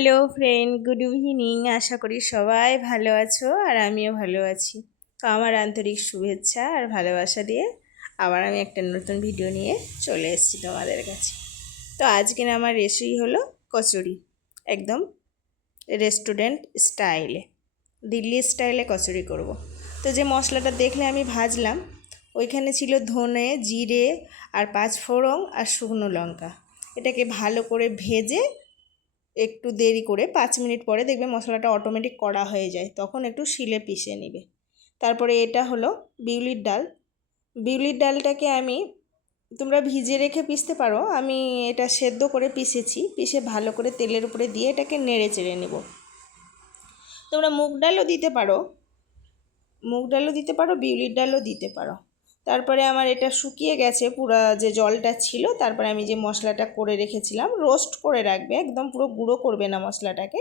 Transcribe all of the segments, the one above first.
Hello friend good evening আশা করি সবাই ভালো আছো আর আমিও ভালো আছি। তো আমার আন্তরিক শুভেচ্ছা আর ভালোবাসা দিয়ে আবার আমি একটা নতুন ভিডিও নিয়ে চলে এসেছি তোমাদের কাছে। তো আজকের আমার রেসিপি হলো কচুরি, একদম রেস্টুরেন্ট স্টাইলে দিল্লি স্টাইলে কচুরি করব। তো যে মশলাটা দেখলে আমি ভাজলাম, ওইখানে ছিল ধনে, জিরে আর পাঁচ ফোড়ন আর শুকনো লঙ্কা। এটাকে ভালো করে ভেজে একটু দেরি করে পাঁচ মিনিট পরে দেখবে মশলাটা অটোমেটিক করা হয়ে যায়। তখন একটু শিলে পিষে নেবে। তারপরে এটা হলো বিউলির ডাল। বিউলির ডালটাকে আমি, তোমরা ভিজে রেখে পিষতে পারো। আমি এটা সেদ্ধ করে পিষেছি। পিষে ভালো করে তেলের উপরে দিয়ে এটাকে নেড়ে চেড়ে নেব। তোমরা মুগ ডালও দিতে পারো। মুগ ডালও দিতে পারো, বিউলির ডালও দিতে পারো। তারপরে আমার এটা শুকিয়ে গেছে, পুরো যে জলটা ছিল, তারপরে আমি যে মশলাটা করে রেখেছিলাম রোস্ট করে রাখবে, একদম পুরো গুঁড়ো করবে না মশলাটাকে,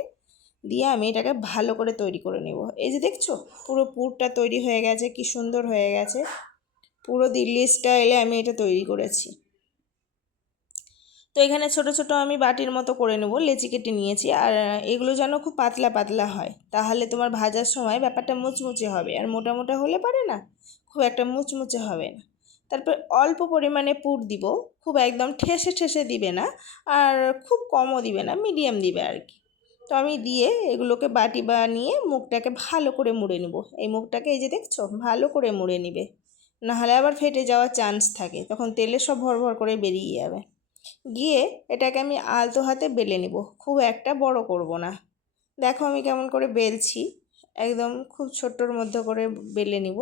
দিয়ে আমি এটাকে ভালো করে তৈরি করে নেব। এই যে দেখছ, পুরো পুরটা তৈরি হয়ে গেছে, কি সুন্দর হয়ে গেছে, পুরো দিল্লি স্টাইলে আমি এটা তৈরি করেছি। তো এখানে ছোট ছোট আমি বাটির মতো করে নেব, লেচি কেটে নিয়েছি, আর এগুলো যেন খুব পাতলা পাতলা হয়, তাহলে তোমার ভাজার সময় ব্যাপারটা মুচমুচে হবে, আর মোটা মোটা হলে পারে না খুব একটা মুচমুচে হবে না। তারপর অল্প পরিমাণে পুর দিব, খুব একদম ঠেসে ঠেসে দিবে না আর খুব কমও দিবে না, মিডিয়াম দিবে আর কি। তো আমি দিয়ে এগুলোকে বাটি বানিয়ে মুখটাকে ভালো করে মুড়ে নেব। এই মুখটাকে এই যে দেখছ, ভালো করে মুড়ে নিবে। নাহলে আবার ফেটে যাওয়ার চান্স থাকে, তখন তেলে সব ভর ভর করে বেরিয়ে যাবে। গিয়ে এটাকে আমি আলতো হাতে বেলে নেব, খুব একটা বড় করব না। দেখো আমি কেমন করে বেলছি, একদম খুব ছোট্টর মধ্যে করে বেলে নিব।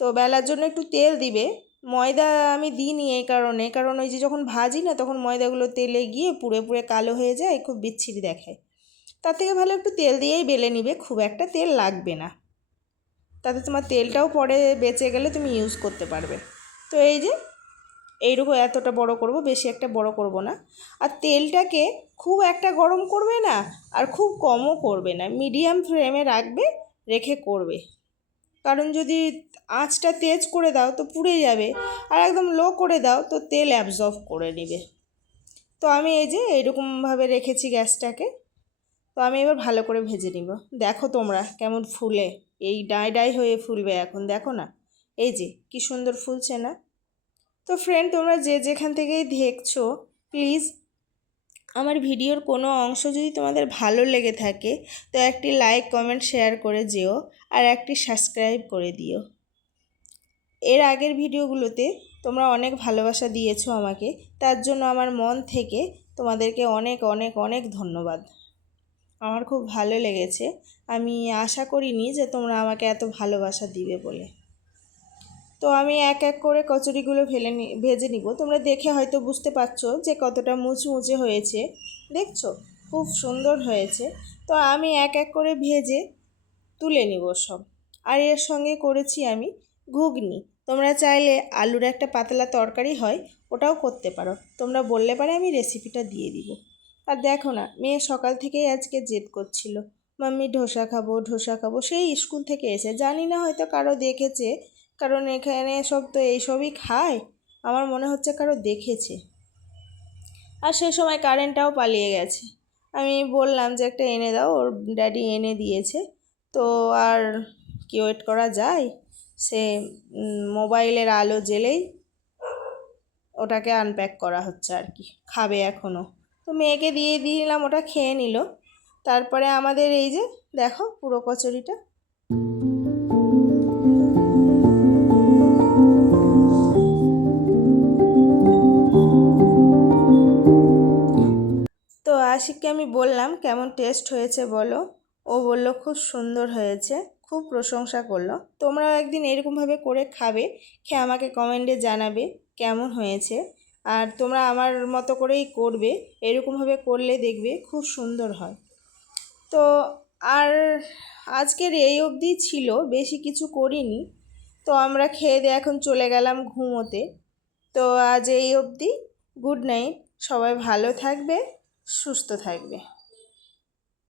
তো বেলার জন্য একটু তেল দিবে। ময়দা আমি দিইনি এই কারণে, কারণ ওই যে যখন ভাজি না, তখন ময়দাগুলো তেলে গিয়ে পুড়ে পুড়ে কালো হয়ে যায়, খুব বিচ্ছিরি দেখায়। তার থেকে ভালো একটু তেল দিয়েই বেলে নিবে, খুব একটা তেল লাগবে না। তাতে তোমার তেলটাও পরে বেঁচে গেলে তুমি ইউজ করতে পারবে। তো এই যে, এইরকম এতটা বড় করব, বেশি একটা বড় করব না। আর তেলটাকে খুব একটা গরম করবে না, আর খুব কমও করবে না। মিডিয়াম ফ্লেমে রাখবে, রেখে করবে। কারণ যদি আঁচটা তেজ করে দাও তো পুড়ে যাবে আর একদম লো করে দাও তো তেল অ্যাবজর্ব করে নেবে। তো আমি এই যে এইরকমভাবে রেখেছি গ্যাসটাকে। তো আমি এবার ভালো করে ভেজে নিব। দেখো তোমরা কেমন ফুলে। এই ডাই ডাই হয়ে ফুলবে এখন, দেখো না? এই যে কি সুন্দর ফুলছে না? তো ফ্রেন্ড তোমরা যে যেখান থেকেই দেখছ প্লিজ আমার ভিডিওর কোনো অংশ যদি তোমাদের ভালো লেগে থাকে, তো একটি লাইক কমেন্ট শেয়ার করে যেও। আর একটি সাবস্ক্রাইব করে দিও। এর আগের ভিডিওগুলোতে তোমরা অনেক ভালোবাসা দিয়েছ আমাকে, তার জন্য আমার মন থেকে তোমাদেরকে অনেক অনেক অনেক ধন্যবাদ। আমার খুব ভালো লেগেছে। আমি আশা করিনি যে তোমরা আমাকে এত ভালোবাসা দিবে বলে। তো আমি এক এক করে কচুরিগুলো ফেলে ভেজে নিব। তোমরা দেখে হয়তো বুঝতে পারছ যে কতটা মুচমুচে হয়েছে। দেখছ? খুব সুন্দর হয়েছে। তো আমি এক এক করে ভেজে তুলে নিব সব। আর এর সঙ্গে করেছি আমি ঘুগনি। তোমরা চাইলে আলুর একটা পাতলা তরকারি হয়, ওটাও করতে পারো। তোমরা বললে পারে আমি রেসিপিটা দিয়ে দিব। আর দেখো না, মেয়ে সকাল থেকেই আজকে জেদ করছিল। মাম্মি, ধোসা খাব ধোসা খাব। সেই স্কুল থেকে এসে, জানি না হয়তো কারও দেখেছে, কারণ এখানে সব তো এইসবই খায়। আমার মনে হচ্ছে কারও দেখেছে। আর সেই সময় কারেন্টটাও পালিয়ে গেছে। আমি বললাম যে, একটা এনে দাও, ওর ড্যাডি এনে দিয়েছে। তো আর কি ওয়েট করা যায়? সে মোবাইলের আলো জ্বেলেই ওটাকে আনপ্যাক করা হচ্ছে আর কি, খাবে এখনও তো মেয়েকে দিয়ে দিলাম, ওটা খেয়ে নিল। তারপরে আমাদের এই যে, দেখো পুরো কচুরিটা। তো আশিককে আমি বললাম, কেমন টেস্ট হয়েছে বলো? ও বলল, খুব সুন্দর হয়েছে। খুব প্রশংসা করল। তোমরাও একদিন এরকমভাবে করে খাবে, খেয়ে আমাকে কমেন্টে জানাবে কেমন হয়েছে। আর তোমরা আমার মতো করেই করবে এরকমভাবে করলে দেখবে খুব সুন্দর হয়। তো আর আজকের এই অবধি ছিল, বেশি কিছু করিনি। তো আমরা খেয়ে দিয়ে এখন চলে গেলাম ঘুমোতে। তো আজ এই অবধি গুড নাইট সবাই ভালো থাকবে, সুস্থ থাকবে।